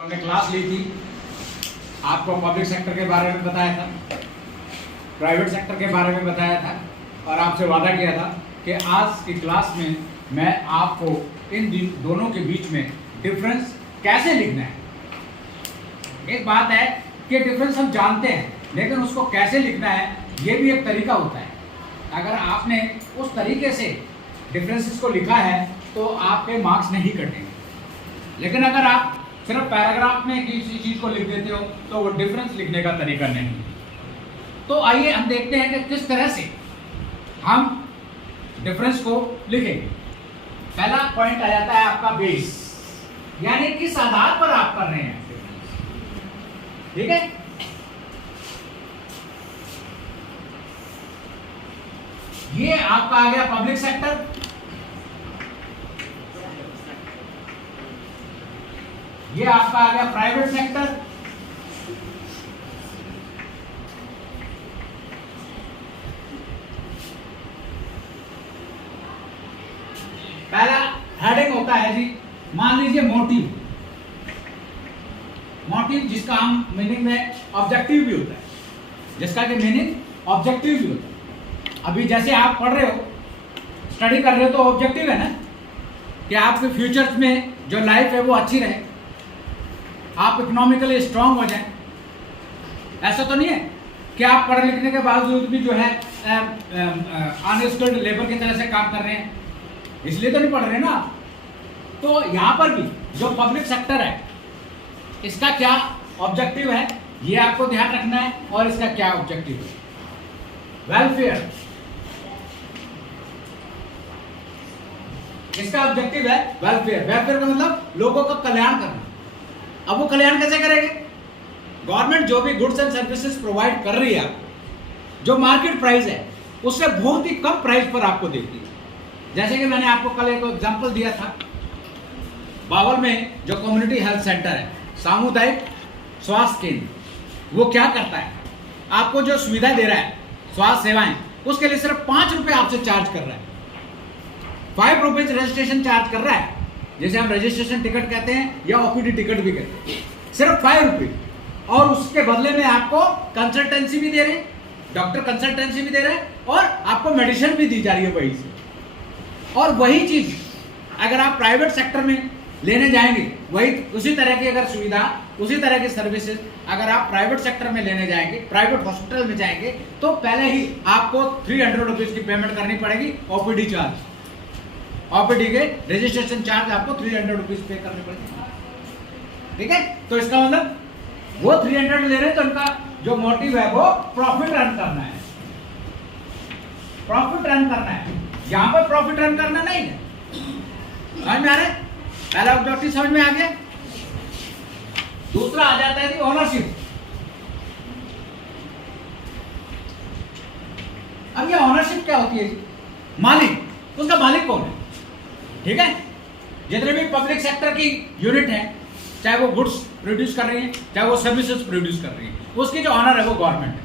हमने क्लास ली थी, आपको पब्लिक सेक्टर के बारे में बताया था, प्राइवेट सेक्टर के बारे में बताया था और आपसे वादा किया था कि आज की क्लास में मैं आपको इन दोनों के बीच में डिफरेंस कैसे लिखना है। एक बात है कि डिफरेंस हम जानते हैं, लेकिन उसको कैसे लिखना है ये भी एक तरीका होता है। अगर आपने उस तरीके से डिफरेंसेस को लिखा है तो आपके मार्क्स नहीं कटेंगे, लेकिन अगर आप सिर्फ पैराग्राफ में किसी चीज को लिख देते हो तो वो डिफरेंस लिखने का तरीका नहीं। तो आइए हम देखते हैं कि किस तरह से हम डिफरेंस को लिखेंगे। पहला पॉइंट आ जाता है आपका बेस, यानी किस आधार पर आप कर रहे हैं डिफरेंस। ठीक है, ये आपका आ गया पब्लिक सेक्टर, ये आपका आ गया प्राइवेट सेक्टर, पहला हेडिंग होता है जी, मान लीजिए मोटिव। मोटिव जिसका हम मीनिंग में ऑब्जेक्टिव भी होता है, जिसका कि मीनिंग ऑब्जेक्टिव भी होता है। अभी जैसे आप पढ़ रहे हो, स्टडी कर रहे हो, तो ऑब्जेक्टिव है ना कि आपके फ्यूचर में जो लाइफ है वो अच्छी रहे, आप इकोनॉमिकली स्ट्रांग हो जाएं। ऐसा तो नहीं है कि आप पढ़ लिखने के बावजूद भी जो है अनस्किल्ड लेबर की तरह से काम कर रहे हैं, इसलिए तो नहीं पढ़ रहे ना। तो यहां पर भी जो पब्लिक सेक्टर है, इसका क्या ऑब्जेक्टिव है ये आपको ध्यान रखना है, और इसका क्या ऑब्जेक्टिव है। वेलफेयर, इसका ऑब्जेक्टिव है वेलफेयर। वेलफेयर का मतलब लोगों का कल्याण करना। अब वो कल्याण कैसे करेंगे? गवर्नमेंट जो भी गुड्स एंड सर्विसेज प्रोवाइड कर रही है आपको, जो मार्केट प्राइस है उससे बहुत ही कम प्राइस पर आपको देती है। जैसे कि मैंने आपको कल एक एग्जांपल दिया था, बावल में जो कम्युनिटी हेल्थ सेंटर है, सामुदायिक स्वास्थ्य केंद्र, वो क्या करता है, आपको जो सुविधा दे रहा है, स्वास्थ्य सेवाएं, उसके लिए सिर्फ 5 रुपए आपसे चार्ज कर रहा है। 5 रुपीज रजिस्ट्रेशन चार्ज कर रहा है, जैसे हम रजिस्ट्रेशन टिकट कहते हैं या ओपीडी टिकट भी कहते हैं, सिर्फ 5 रुपये। और उसके बदले में आपको कंसल्टेंसी भी दे रहे हैं, डॉक्टर कंसल्टेंसी भी दे रहे हैं, और आपको मेडिसिन भी दी जा रही है वहीं से। और वही चीज अगर आप प्राइवेट सेक्टर में लेने जाएंगे, वही उसी तरह की अगर सुविधा, उसी तरह की सर्विसेज अगर आप प्राइवेट सेक्टर में लेने जाएंगे, प्राइवेट हॉस्पिटल में जाएंगे, तो पहले ही आपको 300 रुपीज की पेमेंट करनी पड़ेगी ओपीडी चार्ज। ओपीडी के रजिस्ट्रेशन चार्ज आपको 300 रुपीज पे करने पड़ेंगे। ठीक है, तो इसका मतलब वो 300 ले रहे हैं, तो उनका जो मोटिव है वो प्रॉफिट अर्न करना है। प्रॉफिट अर्न करना है, यहां पर प्रॉफिट अर्न करना नहीं है। समझ में आ रहा है? पहला ऑब्जेक्टिव समझ में आ गया। दूसरा आ जाता है ओनरशिप। अब ये ओनरशिप क्या होती है? मालिक, उसका मालिक कौन है? ठीक है, जितने भी पब्लिक सेक्टर की यूनिट है, चाहे वो गुड्स प्रोड्यूस कर रही है, चाहे वो सर्विसेज प्रोड्यूस कर रही है, उसकी जो ऑनर है वो गवर्नमेंट है।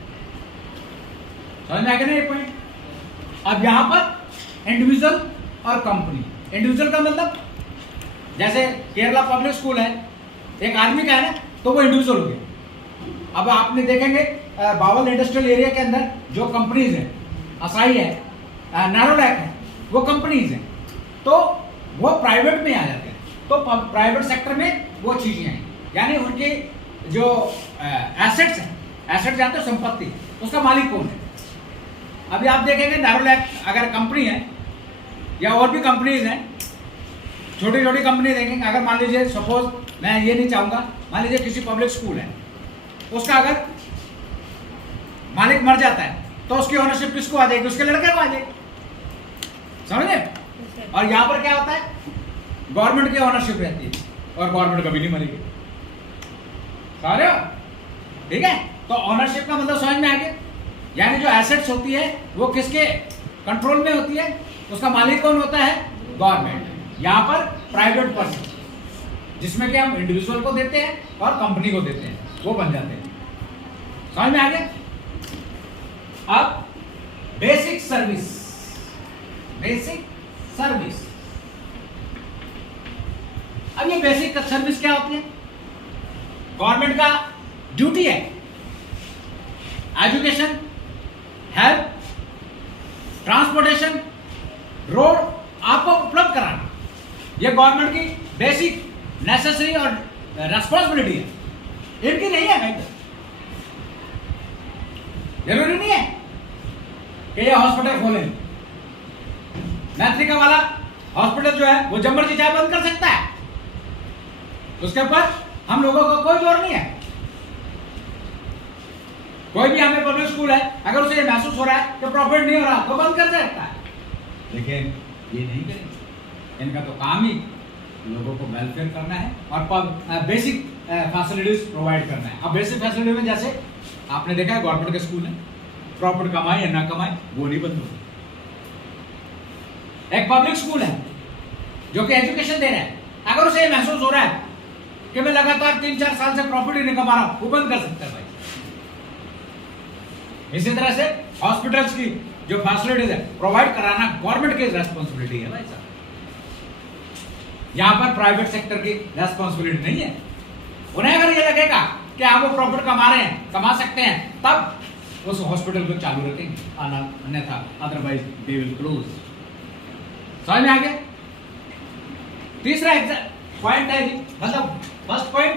समझ में आ गया ना ये पॉइंट? अब यहां पर इंडिविजुअल और कंपनी। इंडिविजुअल का मतलब जैसे केरला पब्लिक स्कूल है, एक आदमी का है ना, तो वो इंडिविजुअल हो गया। अब आपने देखेंगे बावल इंडस्ट्रियल एरिया के अंदर जो कंपनीज है, असाई है, नैरोलैक है, वो कंपनीज हैं, तो वो प्राइवेट में आ जाते हैं। तो प्राइवेट सेक्टर में वो चीजें हैं, यानी उनके जो एसेट्स हैं, एसेट जानते हो, संपत्ति, उसका मालिक कौन है। अभी आप देखेंगे नैरोलैक अगर कंपनी है, या और भी कंपनीज हैं, छोटी छोटी कंपनी देखेंगे, अगर मान लीजिए सपोज, मैं ये नहीं चाहूंगा, मान लीजिए किसी पब्लिक स्कूल है, उसका अगर मालिक मर जाता है तो उसकी ओनरशिप किसको आ जाएगी? उसके लड़के को आ जाएगी। समझे? और यहां पर क्या होता है, गवर्नमेंट की ओनरशिप रहती है, और गवर्नमेंट कभी नहीं मरेगी। समझ रहे हो? ठीक है, तो ओनरशिप का मतलब समझ में आ गया, यानी जो एसेट्स होती है वो किसके कंट्रोल में होती है, उसका मालिक कौन होता है? गवर्नमेंट। यहां पर प्राइवेट पर्सन, जिसमें कि हम इंडिविजुअल को देते हैं और कंपनी को देते हैं, वो बन जाते हैं। समझ में आ गया? अब बेसिक सर्विस। बेसिक सर्विस, अब ये बेसिक सर्विस क्या होती है? गवर्नमेंट का ड्यूटी है एजुकेशन, हेल्थ, ट्रांसपोर्टेशन, रोड आपको उपलब्ध कराना। ये गवर्नमेंट की बेसिक नेसेसरी और रेस्पॉन्सिबिलिटी है, इनकी नहीं है भाई। जरूरी नहीं है कि ये हॉस्पिटल खोलें। मैत्रिका वाला हॉस्पिटल जो है वो जब मर्जी चाहे बंद कर सकता है, उसके ऊपर हम लोगों को कोई जोर नहीं है। कोई भी हमें पब्लिक स्कूल है, अगर उसे ये महसूस हो रहा है कि प्रॉफिट नहीं हो रहा तो बंद कर सकता है, लेकिन ये नहीं करेंगे। इनका तो काम ही लोगों को वेलफेयर करना है और बेसिक फैसिलिटीज प्रोवाइड करना है। अब बेसिक फैसिलिटी में जैसे आपने देखा है गवर्नमेंट के स्कूल है, प्रॉफिट कमाए या ना कमाए वो नहीं बंद होगा। एक पब्लिक स्कूल है जो कि एजुकेशन दे रहा है, अगर उसे महसूस हो रहा है कि मैं लगातार 3-4 साल से प्रॉफिट ही नहीं कमा रहा, वो बंद कर सकता है भाई। इसी तरह से हॉस्पिटल्स की जो फैसिलिटीज है प्रोवाइड कराना गवर्नमेंट की रेस्पॉन्सिबिलिटी है भाई साहब, यहां पर प्राइवेट सेक्टर की रेस्पॉन्सिबिलिटी नहीं है। उन्हें अगर ये लगेगा कि आप वो प्रॉफिट कमा रहे हैं, कमा सकते हैं, तब उस हॉस्पिटल को चालू रखेंगे, अन्यथा अदरवाइज दे विल क्लोज। समझ में आ गया? तीसरा पॉइंट है जी, मतलब first point,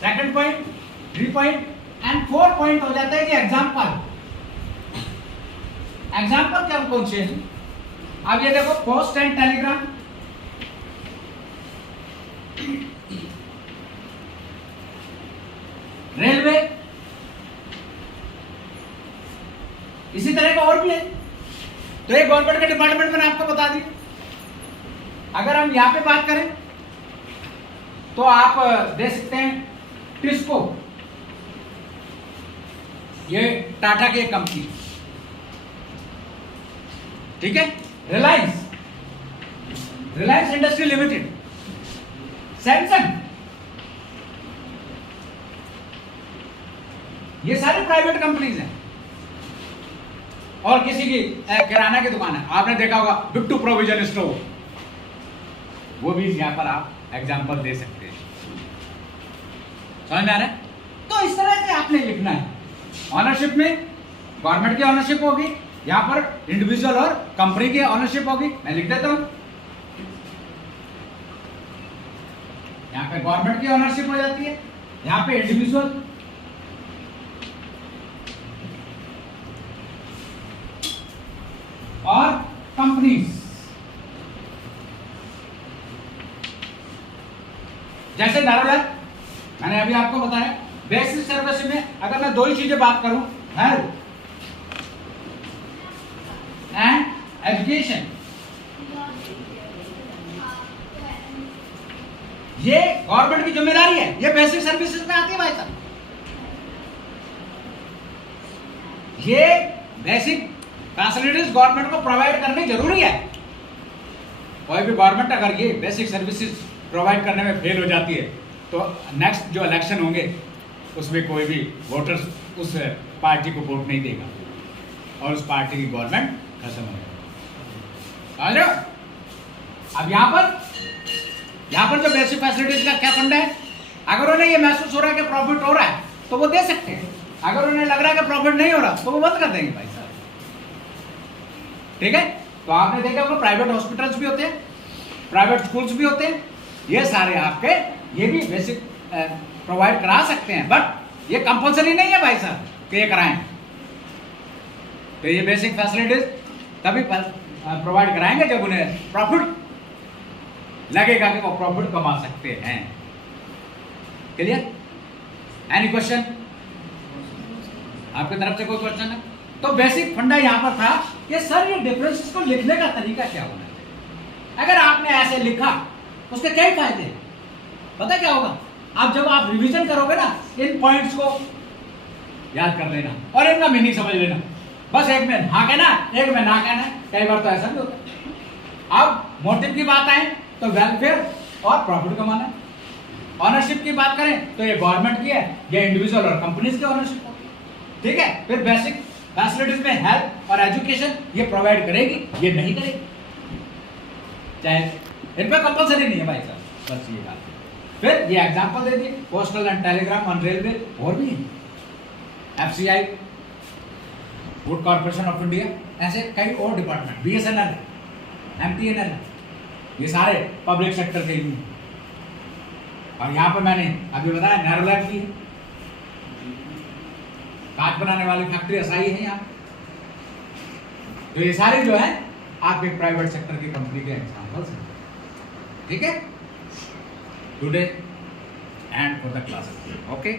second point, 3 point and 4 point हो जाता है कि एग्जाम्पल। एग्जाम्पल क्या कौन से हैं? अब ये देखो, पोस्ट एंड टेलीग्राम, रेलवे, इसी तरह का और भी है। तो ये गवर्नमेंट के डिपार्टमेंट मैंने आपको बता दी। अगर हम यहां पे बात करें तो आप दे सकते हैं टिस्को, ये टाटा की कंपनी, ठीक है। Reliance, Reliance industry limited, Samsung, ये सारी प्राइवेट कंपनीज हैं। और किसी की किराना की दुकान है, आपने देखा होगा बिट्टू प्रोविजन स्टोर, वो भी यहां पर आप एग्जांपल दे सकते हैं। समझ में आ रहा है? तो इस तरह से आपने लिखना है। ऑनरशिप में गवर्नमेंट की ऑनरशिप होगी, यहां पर इंडिविजुअल और कंपनी की ऑनरशिप होगी। मैं लिख देता हूं, यहां पे गवर्नमेंट की ऑनरशिप हो जाती है, यहां पे इंडिविजुअल, और कंपनीज। जैसे दारुलाल, मैंने अभी आपको बताया बेसिक सर्विस में अगर मैं 2 ही चीजें बात करूं, हेल्थ एंड एजुकेशन, ये गवर्नमेंट की जिम्मेदारी है, ये बेसिक सर्विसेज में आती है भाई साहब। ये बेसिक फैसिलिटीज गवर्नमेंट को प्रोवाइड करनी जरूरी है। कोई भी गवर्नमेंट अगर ये बेसिक सर्विसेज प्रोवाइड करने में फेल हो जाती है तो नेक्स्ट जो इलेक्शन होंगे उसमें कोई भी वोटर्स उस पार्टी को वोट नहीं देगा और उस पार्टी की गवर्नमेंट खत्म हो जाएगी। अब यहाँ पर जो बेसिक फैसिलिटीज का क्या फंडा है, अगर उन्हें ये महसूस हो रहा है कि प्रॉफिट हो रहा है तो वो दे सकते हैं, अगर उन्हें लग रहा है कि प्रॉफिट नहीं हो रहा तो वो बंद कर देंगे भाई साहब, ठीक है। तो आपने देखा होगा प्राइवेट हॉस्पिटल्स भी होते हैं, प्राइवेट स्कूल्स भी होते हैं, ये सारे आपके ये भी बेसिक प्रोवाइड करा सकते हैं, बट ये कंपलसरी नहीं है भाई साहब कि ये कराएं। तो ये बेसिक फैसिलिटीज तभी प्रोवाइड कराएंगे जब उन्हें प्रॉफिट लगेगा कि वो प्रॉफिट कमा सकते हैं। क्लियर? Any question? आपकी तरफ से कोई क्वेश्चन है? तो बेसिक फंडा यहां पर था कि सर ये डिफरेंसेस को लिखने का तरीका क्या होना चाहिए। अगर आपने ऐसे लिखा उसके कई फायदे हैं, पता क्या होगा, आप जब आप रिवीजन करोगे ना, इन पॉइंट्स को याद कर लेना और इनका मीनिंग समझ लेना। बस एक में हाँ कहना, एक में ना कहना, कई बार तो ऐसा भी होता है। अब मोटिव की बात आए तो वेलफेयर और प्रॉफिट कमाना। ऑनरशिप की बात करें तो ये गवर्नमेंट की है, ये इंडिविजुअल और कंपनीज की ऑनरशिप होगी, ठीक है। फिर बेसिक फैसिलिटीज में हेल्थ और एजुकेशन ये प्रोवाइड करेगी, ये नहीं करेगी, चाहे इन पर कंपलसरी नहीं है भाई साहब, बस ये बात। फिर ये एग्जांपल दे दिए, postal and telegraph on railway, और भी FCI, food corporation of India, ऐसे कई और डिपार्टमेंट, बीएसएनएल, एमटीएनएल, ये सारे पब्लिक सेक्टर के ही। और यहाँ पर मैंने अभी बताया नैरोलैब की है, कांच बनाने वाली फैक्ट्री असाई है यहाँ। तो ये सारे जो है आपके प्राइवेट सेक्टर की कंपनी के एग्जांपल्स हैं, ठीक है। Today and for the class, okay.